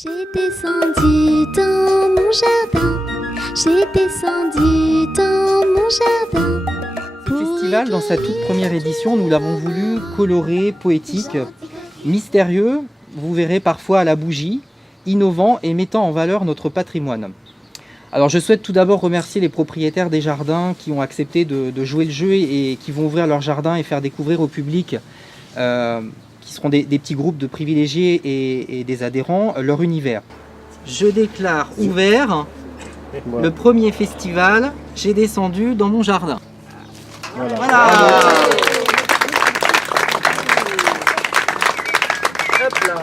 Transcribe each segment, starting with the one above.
J'ai descendu dans mon jardin, j'ai descendu dans mon jardin. Le festival, dans sa toute première édition, nous l'avons voulu coloré, poétique, mystérieux, vous verrez parfois à la bougie, innovant et mettant en valeur notre patrimoine. Alors je souhaite tout d'abord remercier les propriétaires des jardins qui ont accepté de jouer le jeu et qui vont ouvrir leur jardin et faire découvrir au public, qui seront des petits groupes de privilégiés et des adhérents, leur univers. Je déclare ouvert le premier festival J'ai descendu dans mon jardin. Voilà. Hop là.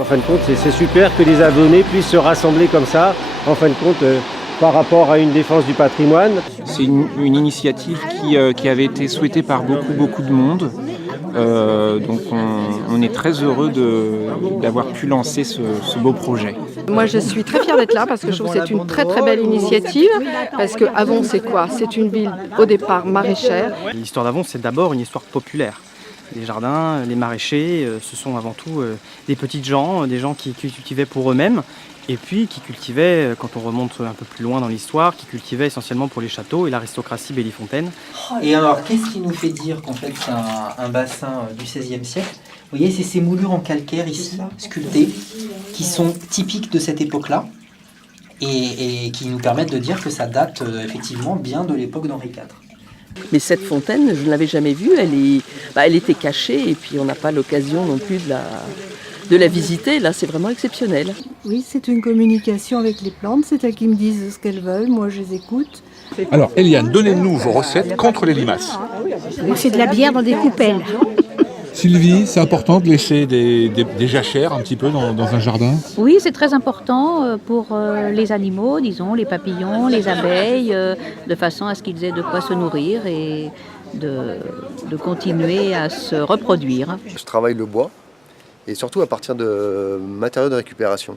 En fin de compte, c'est super que les abonnés puissent se rassembler comme ça, en fin de compte, par rapport à une défense du patrimoine. C'est une initiative qui avait été souhaitée par beaucoup de monde. Donc on est très heureux d'avoir pu lancer ce beau projet. Moi je suis très fière d'être là parce que je trouve que c'est une très belle initiative. Parce que Avon c'est quoi? C'est une ville au départ maraîchère. L'histoire d'Avon, c'est d'abord une histoire populaire. Les jardins, les maraîchers, ce sont avant tout des petites gens, des gens qui cultivaient pour eux-mêmes, et puis qui cultivaient, quand on remonte un peu plus loin dans l'histoire, qui cultivaient essentiellement pour les châteaux et l'aristocratie bellifontaine. Et alors, qu'est-ce qui nous fait dire qu'en fait c'est un bassin du XVIe siècle? Vous voyez, c'est ces moulures en calcaire ici, sculptées, qui sont typiques de cette époque-là, et qui nous permettent de dire que ça date effectivement bien de l'époque d'Henri IV. Mais cette fontaine, je ne l'avais jamais vue, elle était cachée et puis on n'a pas l'occasion non plus de la visiter. Là, c'est vraiment exceptionnel. Oui, c'est une communication avec les plantes, c'est elles qui me disent ce qu'elles veulent, moi je les écoute. Alors, Eliane, donnez-nous vos recettes contre les limaces. Moi, c'est de la bière dans des coupelles. Sylvie, c'est important de laisser des jachères un petit peu dans un jardin? Oui, c'est très important pour les animaux, disons, les papillons, les abeilles, de façon à ce qu'ils aient de quoi se nourrir et de continuer à se reproduire. Je travaille le bois et surtout à partir de matériaux de récupération.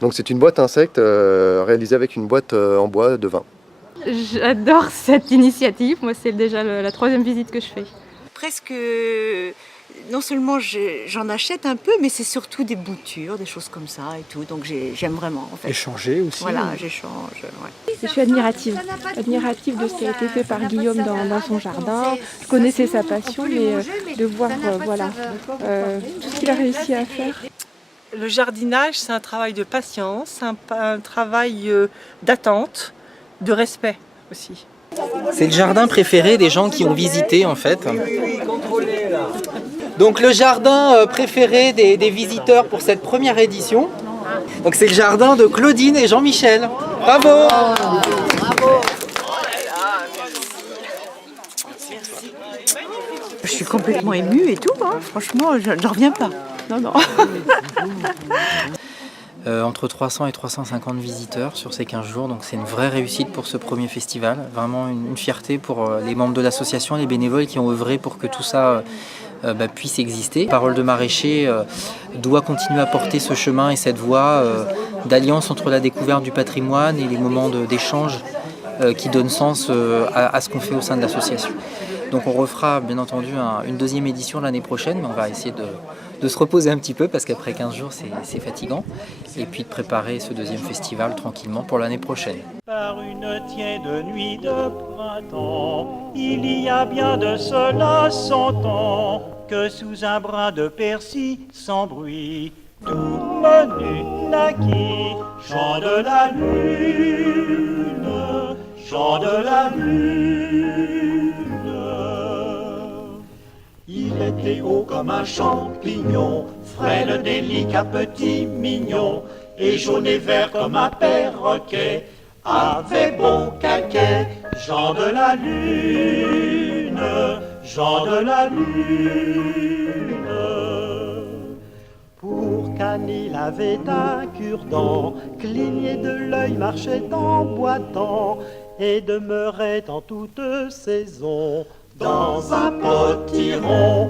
Donc c'est une boîte insecte réalisée avec une boîte en bois de vin. J'adore cette initiative. Moi, c'est déjà la 3e visite que je fais. Presque, non seulement j'en achète un peu, mais c'est surtout des boutures, des choses comme ça et tout. Donc j'aime vraiment en fait. Échanger aussi. Voilà, j'échange. Ouais. Je suis admirative de ce qui a été fait par Guillaume dans son jardin. Je connaissais sa passion, mais de voir tout ce qu'il a réussi à faire. Le jardinage, c'est un travail de patience, un travail d'attente, de respect aussi. C'est le jardin préféré des gens qui ont visité en fait. Donc le jardin préféré des visiteurs pour cette première édition, donc c'est le jardin de Claudine et Jean-Michel. Bravo! Je suis complètement émue et tout, hein. Franchement, je n'en reviens pas. Non. Entre 300 et 350 visiteurs sur ces 15 jours, donc c'est une vraie réussite pour ce premier festival, vraiment une fierté pour les membres de l'association, les bénévoles qui ont œuvré pour que tout ça puisse exister. Parole de maraîcher doit continuer à porter ce chemin et cette voie d'alliance entre la découverte du patrimoine et les moments d'échange qui donnent sens à ce qu'on fait au sein de l'association. Donc on refera bien entendu une 2e édition l'année prochaine, mais on va essayer de se reposer un petit peu parce qu'après 15 jours c'est fatigant, et puis de préparer ce 2e festival tranquillement pour l'année prochaine. Par une tiède nuit de printemps, il y a bien de cela 100 ans, que sous un brin de persil sans bruit, tout menu naquit, chant de la lune, chant de la lune. Il était haut comme un champignon, frêle, délicat, petit, mignon, et jaune et vert comme un perroquet, avait bon caquet, Jean de la lune, Jean de la lune. Pour Cannes il avait un cure-dent, cligné de l'œil, marchait en boitant, et demeurait en toute saison dans un potiron.